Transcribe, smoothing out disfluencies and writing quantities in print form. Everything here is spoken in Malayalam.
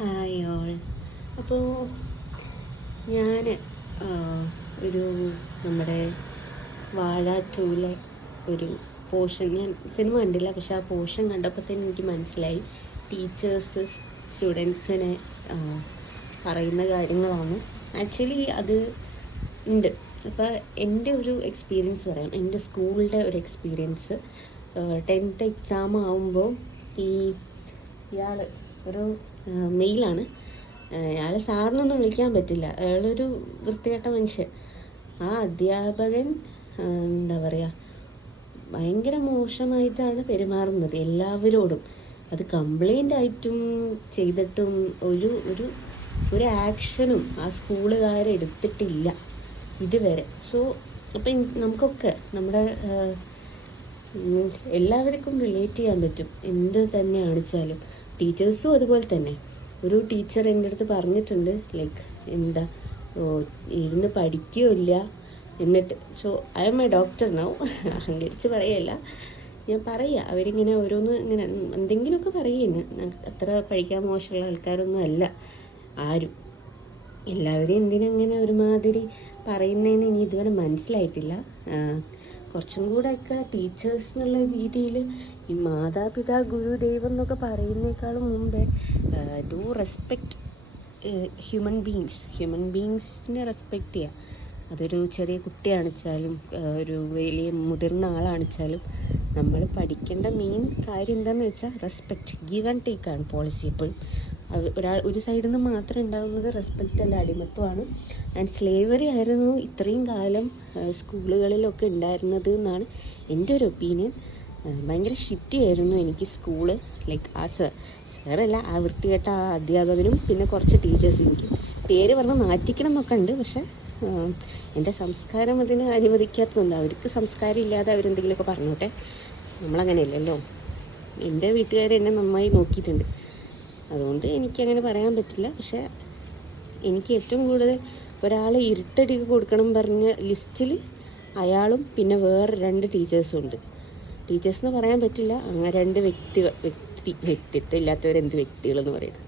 Hi all. അപ്പോൾ ഞാൻ ഒരു നമ്മുടെ വാഴ 2 ഒരു പോർഷൻ, ഞാൻ സിനിമ കണ്ടില്ല, പക്ഷെ ആ പോർഷൻ കണ്ടപ്പോൾ തന്നെ എനിക്ക് മനസ്സിലായി ടീച്ചേഴ്സ് സ്റ്റുഡൻസിനെ പറയുന്ന കാര്യങ്ങളാണ്. ആക്ച്വലി അത് ഉണ്ട്. അപ്പോൾ എൻ്റെ ഒരു എക്സ്പീരിയൻസ് പറയാം, എൻ്റെ സ്കൂളിൻ്റെ ഒരു എക്സ്പീരിയൻസ്. 10th എക്സാം ആവുമ്പോൾ ഇയാൾ ഒരു മെയിലാണ്. അയാൾ സാറിനൊന്നും വിളിക്കാൻ പറ്റില്ല, അയാളൊരു വൃത്തികെട്ട മനുഷ്യൻ. ആ അധ്യാപകൻ എന്താ പറയുക, ഭയങ്കര മോശമായിട്ടാണ് പെരുമാറുന്നത് എല്ലാവരോടും. അത് കംപ്ലൈൻ്റ് ആയിട്ടും ചെയ്തിട്ടും ഒരു ഒരു ഒരു ആക്ഷനും ആ സ്കൂളുകാരെടുത്തിട്ടില്ല ഇതുവരെ. സോ അപ്പം നമുക്കൊക്കെ നമ്മുടെ എല്ലാവർക്കും റിലേറ്റ് ചെയ്യാൻ പറ്റും, എന്ത് തന്നെയാണ് വെച്ചാലും. ടീച്ചേഴ്സും അതുപോലെ തന്നെ. ഒരു ടീച്ചർ എൻ്റെ അടുത്ത് പറഞ്ഞിട്ടുണ്ട്, ലൈക്ക് എന്താ ഇരുന്ന് പഠിക്കുകയില്ല എന്നിട്ട്. So I am a doctor now, അഹങ്കരിച്ച് പറയല്ല, ഞാൻ പറയുക. അവരിങ്ങനെ ഓരോന്ന് ഇങ്ങനെ എന്തെങ്കിലുമൊക്കെ പറയുന്നു. അത്ര പഠിക്കാൻ മോശമുള്ള ആൾക്കാരൊന്നും അല്ല ആരും. എല്ലാവരും എന്തിനങ്ങനെ ഒരുമാതിരി പറയുന്നതെന്ന് ഇനി ഇതുവരെ മനസ്സിലായിട്ടില്ല. കുറച്ചും കൂടെയൊക്കെ ടീച്ചേഴ്സ് എന്നുള്ള രീതിയിൽ ഈ മാതാപിതാ ഗുരു ദൈവം എന്നൊക്കെ പറയുന്നേക്കാളും മുമ്പേ ഡു റെസ്പെക്റ്റ് ഹ്യൂമൻ ബീങ്സിനെ റെസ്പെക്റ്റ് ചെയ്യുക. അതൊരു ചെറിയ കുട്ടിയാണെച്ചാലും ഒരു വലിയ മുതിർന്ന ആളാണെച്ചാലും നമ്മൾ പഠിക്കേണ്ട മെയിൻ കാര്യം എന്താണെന്ന് വെച്ചാൽ റെസ്പെക്റ്റ്, ഗീവ് ആൻഡ് ടേക്ക് ആണ് പോളിസി എപ്പോഴും. ഒരു സൈഡിൽ നിന്ന് മാത്രം ഉണ്ടാകുന്നത് റെസ്പെക്റ്റ് അല്ല, അടിമത്വമാണ്. ആൻഡ് സ്ലേവറി ആയിരുന്നു ഇത്രയും കാലം സ്കൂളുകളിലൊക്കെ ഉണ്ടായിരുന്നത് എന്നാണ് എൻ്റെ ഒരു ഒപ്പീനിയൻ. ഭയങ്കര ഷിറ്റിയായിരുന്നു എനിക്ക് സ്കൂള്. ലൈക്ക് ആ സാറല്ല, ആ വൃത്തികെട്ട ആ അധ്യാപകനും പിന്നെ കുറച്ച് ടീച്ചേഴ്സ്. എനിക്ക് പേര് പറഞ്ഞ് നാറ്റിക്കണം എന്നൊക്കെ ഉണ്ട്, പക്ഷേ എൻ്റെ സംസ്കാരം അതിന് അനുവദിക്കാത്തതുണ്ട്. അവർക്ക് സംസ്കാരം ഇല്ലാതെ അവരെന്തെങ്കിലുമൊക്കെ പറഞ്ഞോട്ടെ, നമ്മളങ്ങനെയല്ലല്ലോ. എൻ്റെ വീട്ടുകാർ എന്നെ നന്നായി നോക്കിയിട്ടുണ്ട്, അതുകൊണ്ട് എനിക്കങ്ങനെ പറയാൻ പറ്റില്ല. പക്ഷേ എനിക്ക് ഏറ്റവും കൂടുതൽ ഒരാൾ ഇരുട്ടടിക്ക് കൊടുക്കണം പറഞ്ഞ ലിസ്റ്റിൽ അയാളും പിന്നെ വേറെ 2 ടീച്ചേഴ്സും ഉണ്ട്. ടീച്ചേഴ്സ് എന്ന് പറയാൻ പറ്റില്ല, അങ്ങനെ 2 വ്യക്തിത്വം ഇല്ലാത്തവരെന്ത് വ്യക്തികളെന്ന് പറയുന്നത്.